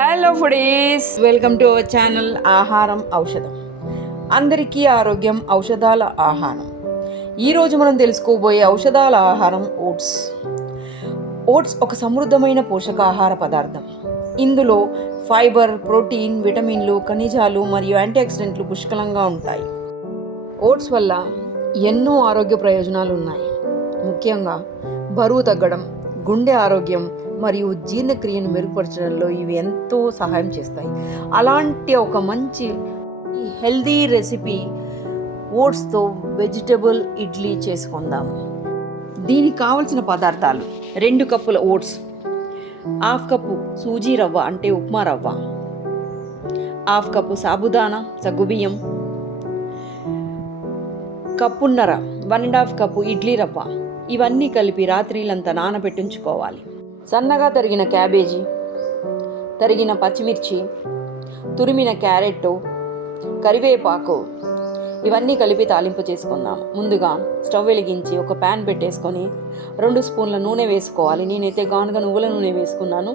Hello foodies welcome to our channel ఆహారం ఔషధం. అందరికీ ఆరోగ్యం ఔషధాల ఆహారం. ఈరోజు మనం తెలుసుకోబోయే ఔషధాల ఆహారం ఓట్స్. ఓట్స్ ఒక సమృద్ధమైన పోషకాహార పదార్థం. ఇందులో ఫైబర్ ప్రోటీన్ విటమిన్లు ఖనిజాలు మరియు యాంటీఆక్సిడెంట్లు పుష్కలంగా ఉంటాయి. ఓట్స్ వల్ల ఎన్నో ఆరోగ్య ప్రయోజనాలు ఉన్నాయి. ముఖ్యంగా బరువు తగ్గడం గుండె ఆరోగ్యం మరియు జీర్ణక్రియను మెరుగుపరచడంలో ఇవి ఎంతో సహాయం చేస్తాయి. అలాంటి ఒక మంచి హెల్దీ రెసిపీ ఓట్స్తో వెజిటబుల్ ఇడ్లీ చేసుకుందాం. దీనికి కావలసిన పదార్థాలు రెండు కప్పుల ఓట్స్ హాఫ్ కప్పు సూజీ రవ్వ అంటే ఉప్మా రవ్వ హాఫ్ కప్పు సాబుదానా సగ్గుబియ్యం కప్పున్నర one and half cup idli rava. ఇవన్నీ కలిపి రాత్రిలంతా నానబెట్టించుకోవాలి. సన్నగా తరిగిన క్యాబేజీ తరిగిన పచ్చిమిర్చి తురిమిన క్యారెట్ కరివేపాకు ఇవన్నీ కలిపి తాలింపు చేసుకుందాం. ముందుగా స్టవ్ వెలిగించి ఒక ప్యాన్ పెట్టేసుకొని రెండు స్పూన్ల నూనె వేసుకోవాలి. నేనైతే గానుగ నువ్వుల నూనె వేసుకున్నాను.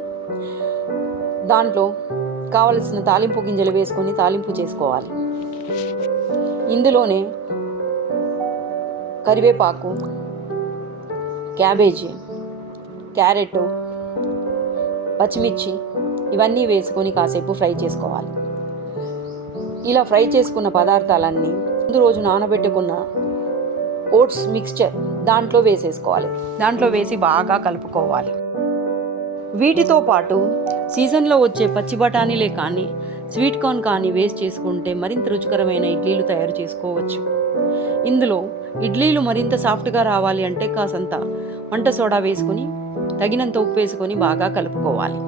దాంట్లో కావలసిన తాలింపు గింజలు వేసుకొని తాలింపు చేసుకోవాలి. ఇందులోనే కరివేపాకు క్యాబేజీ క్యారెట్ పచ్చిమిర్చి ఇవన్నీ వేసుకొని కాసేపు ఫ్రై చేసుకోవాలి. ఇలా ఫ్రై చేసుకున్న పదార్థాలన్నీ ముందు రోజు నానబెట్టుకున్న ఓట్స్ మిక్స్చర్ దాంట్లో వేసేసుకోవాలి. దాంట్లో వేసి బాగా కలుపుకోవాలి. వీటితో పాటు సీజన్లో వచ్చే పచ్చి బఠానీలే కానీ స్వీట్ కార్న్ కానీ వేస్ట్ చేసుకుంటే మరింత రుచికరమైన ఇడ్లీలు తయారు చేసుకోవచ్చు. ఇందులో ఇడ్లీలు మరింత సాఫ్ట్గా రావాలి అంటే కాసంత వంట సోడా వేసుకుని తగినంత ఉప్పు వేసుకొని బాగా కలుపుకోవాలి.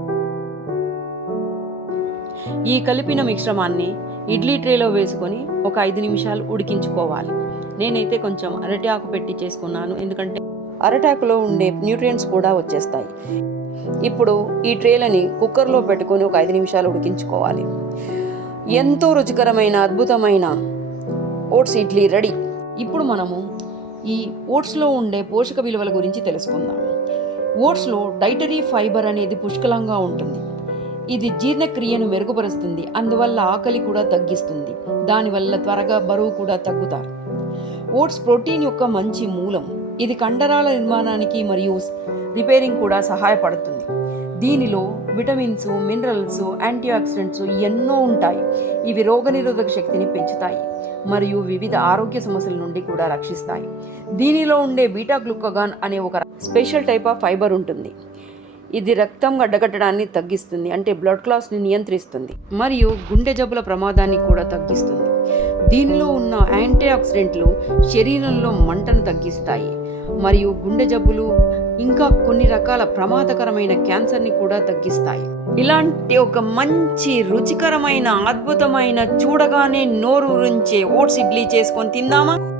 ఈ కలిపిన మిశ్రమాన్ని ఇడ్లీ ట్రేలో వేసుకొని ఒక ఐదు నిమిషాలు ఉడికించుకోవాలి. నేనైతే కొంచెం అరటి పెట్టి చేసుకున్నాను ఎందుకంటే అరటాకులో ఉండే న్యూట్రియంట్స్ కూడా వచ్చేస్తాయి. ఇప్పుడు ఈ ట్రేలని కుక్కర్లో పెట్టుకొని ఒక ఐదు నిమిషాలు ఉడికించుకోవాలి. ఎంతో రుచికరమైన అద్భుతమైన ఓట్స్ ఇడ్లీ రెడీ. ఇప్పుడు మనము ఈ ఓట్స్లో ఉండే పోషక విలువల గురించి తెలుసుకుందాం. ఓట్స్లో డైటరీ ఫైబర్ అనేది పుష్కలంగా ఉంటుంది. ఇది జీర్ణక్రియను మెరుగుపరుస్తుంది. అందువల్ల ఆకలి కూడా తగ్గిస్తుంది. దానివల్ల త్వరగా బరువు కూడా తగ్గుతారు. ఓట్స్ ప్రోటీన్ యొక్క మంచి మూలం. ఇది కండరాల నిర్మాణానికి మరియు రిపేరింగ్ కూడా సహాయపడుతుంది. దీనిలో విటమిన్స్ మినరల్స్ యాంటీ ఆక్సిడెంట్స్ ఎన్నో ఉంటాయి. ఇవి రోగనిరోధక శక్తిని పెంచుతాయి మరియు వివిధ ఆరోగ్య సమస్యల నుండి కూడా రక్షిస్తాయి. దీనిలో ఉండే బీటా గ్లూకోగాన్ అనే ఒక స్పెషల్ టైప్ ఆఫ్ ఫైబర్ ఉంటుంది. ఇది రక్తం గడ్డగట్టడాన్ని తగ్గిస్తుంది అంటే బ్లడ్ క్లాస్ని నియంత్రిస్తుంది మరియు గుండె జబ్బుల ప్రమాదాన్ని కూడా తగ్గిస్తుంది. దీనిలో ఉన్న యాంటీ ఆక్సిడెంట్లు శరీరంలో మంటను తగ్గిస్తాయి మరియు గుండె జబ్బులు ఇంకా కొన్ని రకాల ప్రమాదకరమైన క్యాన్సర్ని కూడా తగ్గిస్తాయి. ఇలాంటి ఒక మంచి రుచికరమైన అద్భుతమైన చూడగానే నోరు రుంచే ఓట్స్ ఇడ్లీ చేసుకొని తిందామా?